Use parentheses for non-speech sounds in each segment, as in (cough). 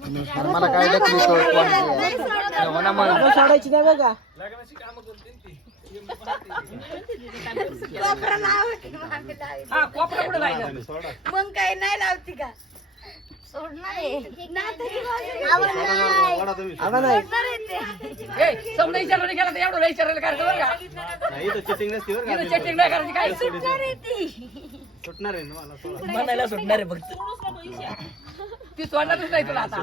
मला काय हो मग सोडायची नाही बघा. मग. हा काय नाही लावती का? सोडणार. आहे नाताची नाही ते. नाही नाही ती. ती सोडणारच नाही तुला आता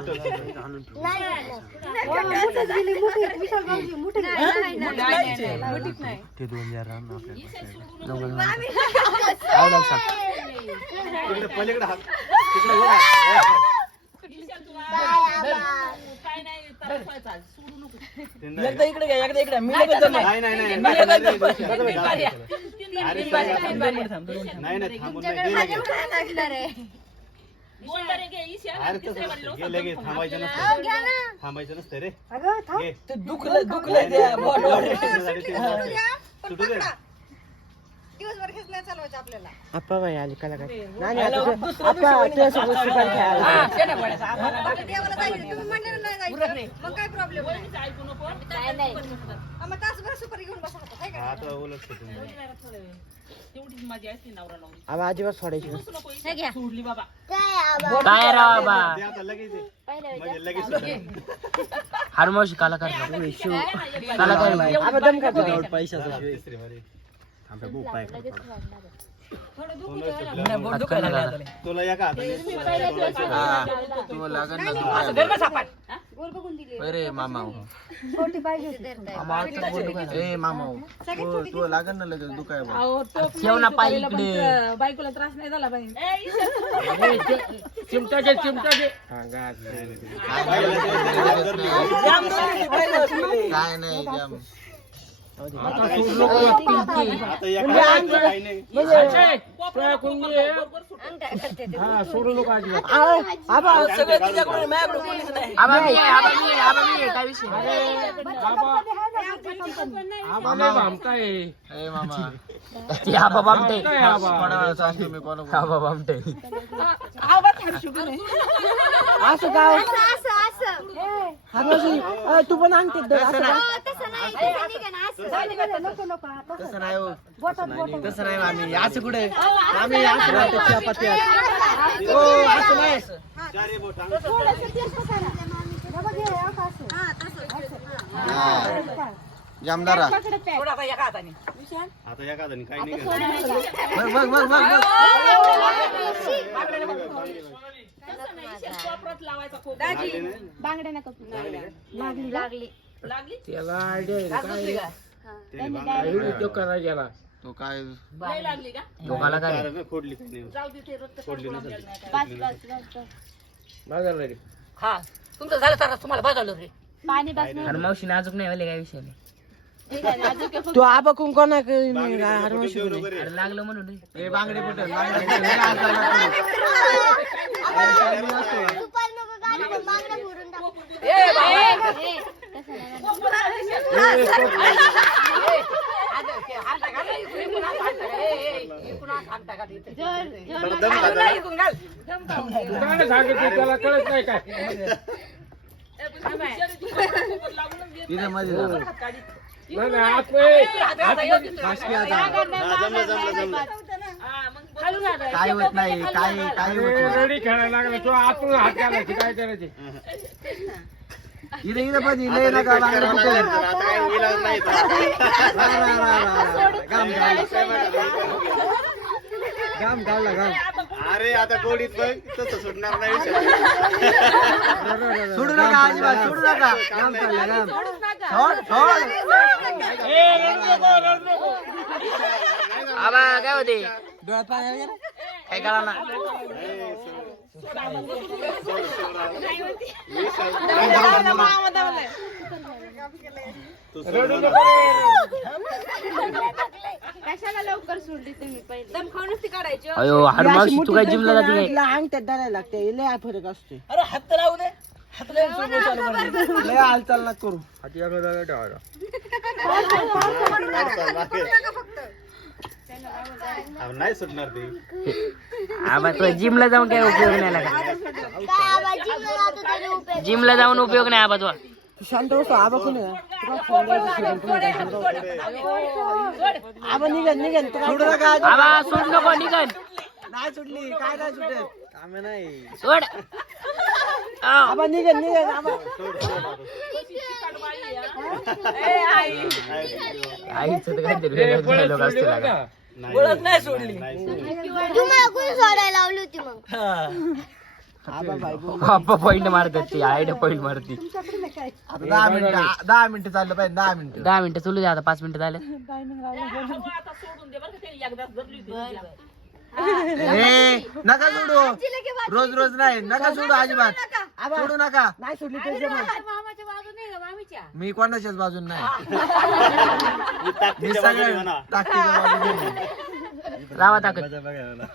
तिकडे पलीकडे हात तिकडे वर हात. तीनदा एकदा इकडे घ्या एकदा इकडे मी लगेच जमणार. नाही नाही मी लगेच जमणार. अरे, थांबून अरे तसं नसतं. गे थांबायचं अहो, नसतं घ्या ना थांबायचं नसतं रे अगं थांब घे. ते दुखलं दुखलं बॉलवर सुटू दे दिवसभर खेचण्या चालवायचं आपल्याला. आप्पा बाई आली कला काय? नाही नाही आता आप्पा तुझ्यासोबत शिकायला खेळायला. ते नाही पडायचं. आम्हाला आता देवाला जायचं तुम्ही म्हणलं नाही जायचं. मग काय प्रॉब्लेम नाही नाही. मग तासभर सुपारी घेऊन बसा आता, काय करायचं? आता उलट सुटून आवा अजिबात सोडायची. हे. सोडली बाबा. काय राव बाबा ते आता लगेच आहे. म्हणजे लगेच सुटणार. हारमोशी कलाकार कलाकार आवा दम काढतो तिसरी बारी. बोट दुखायला लागलं आता. तुला एका हाताने तू लागन ना. अरे मामा. ए मामा तू तू लागन ना लगेच दुखाय ठेव ना पाय इकडे. बायकोला त्रास नाही झाला पाहिजे चिमटाचे चिमटाचे काय नाही आता एका हाताने काही नाही अंगठा करते ते. आवा, आवा सगळं तिच्याकडे माझ्याकडे कोणीच नाही आबा मी आहे, आबा मी आहे, आबा मी आहे, काय विषय ए मामा ते आबा बामटे थोडा वेळ सांगतो मी कोण आबा बामटे आवाज हर्षू का नाही? असं काय तू पण काय? हो, तसं नाही तसं नाही का ना असं तसं नाही हो तसं नाही मामी असं कुठे मामी असं वाटतं चपाती हो असं नाही. जामदारा आता एका हाताने आता एका हाताने काही नाही करायचं. बघ बघ बघ बघ बघ दाजी बांगड्या नका लागली लागली. त्याला आयडिया का? तो काय? तो काय? फोडली. काही नाही. हा. तुमचं झालं तर तुम्हाला बघावलं रे पाणी बस अरे मावशी नाजूक नाही वाले काय विषय नाही. तू आबा कोणा. अरे लागलं म्हणून. रे. बांगडे कुठे (laughs) बांगडे ए बाई बरं, दम घाला. तिथे मध्ये जा. बाष्पी आता. हा, जमलं जमलं जमलं काय होत नाही काय काय होत नाही इथे इथे पण नका बांगडे आता काही इलाज नाही. रा, रा, रा, रा, रा. गाम गाम गावला गाम अरे आता गोडीत बघ तसं सुटणार नाही विषय. सोडू नका अजिबात सोडू नका गाम चाललं गाम सोड सोड आबा काय होते डोळ्यात पाणी आलं का? काय करा ना तू सोडलं ना. कशाला लवकर सोडली तुम्ही पहिले दम खाऊनच ती काढायची हो. अयो ही हरमावशी मोठी तू काय जिमला जाते काय तिला अंगठ्यात धरायला लागते लय फरक असते अरे हात लावू दे हात लावून. लय हालचाल ना करू अहो, नाही सुटणार ते. आबा तो जिमला जाऊन काय उपयोग नाही लागा जिमला जाऊन उपयोग नाही आबा तुला. तू शांत बसतो आबा कोण आहे? तुला फोन द्यायचा सोडून तुम्ही काय सोडू? आबा निघन निघन. तुला. आबा सोड नको निघन. नाही सुटली. काय नाही सुटत? आम्ही नाही. सोड. आव. आबा निघन निघन आबा. आईचं तर काहीतरी वेगळंच dialogue असतो लागा. ओळख नाही सोडली. तुम्हाला कोणी सोडायला लावली होती मग? बायको बाप्पा पॉइंट मारतात ती आईने पॉइंट मारती. आता दहा मिनिटं दहा मिनिटं चाललं पाहिजे दहा मिनिटं. दहा मिनिटं चालू दे आता पाच मिनिटं झाले. ए नका सोडू. रोज रोज नाही. नका सोडू अजिबात. सोडू नका. नाही सोडली तर जमल. मी कोणाच्याच बाजून नाही. मी (laughs) मी ताकदीच्या बाजूने सगळ्या म्हणा. ताकदीच्या बाजूने लावा ताकद. बघा.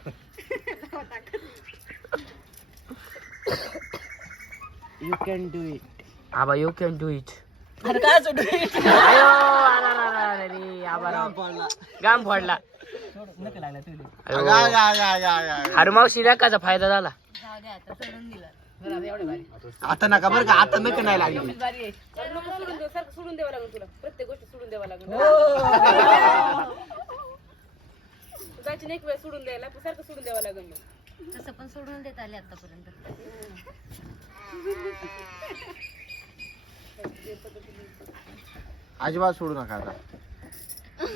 You can do it. आबा यू कॅन डू इट अरे काय सोडू आबा राव. गाम फोडला. नका लागला तुला. अयो. अगा, अगा, अगा, अगा, अगा. अरे मावशी नकाचा फायदा झाला. आता नका बरं का आता नका नाही लागली. तसं पण सोडून देत आले आतापर्यंत. अजिबात सोडू नका आता.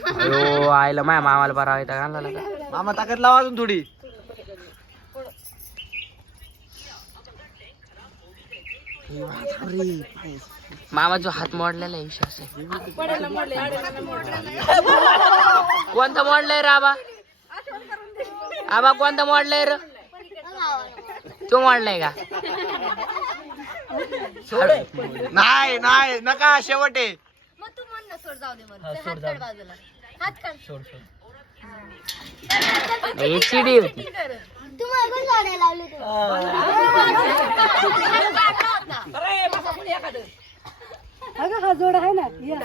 अयो आईला माया मामाला बरा आहे आणला मामा ताकद लावा अजून थोडी. मामा जो हात मोडलेला आहे असं कोणता मोडलाय रे आबा? आबा कोणता मोडलाय रे? तो मोडलाय का? नाही नाही नका शेवट. ना सोड जाऊ दे म्हणून हात काढ बाजूला. हात काढ. सोड सोड. हे होती सोडायला लावली अगं हा जोड आहे ना. या.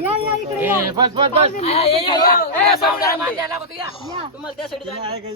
या या इकडे या. बस बस बस. तुम्हाला त्यासाठी जायचं?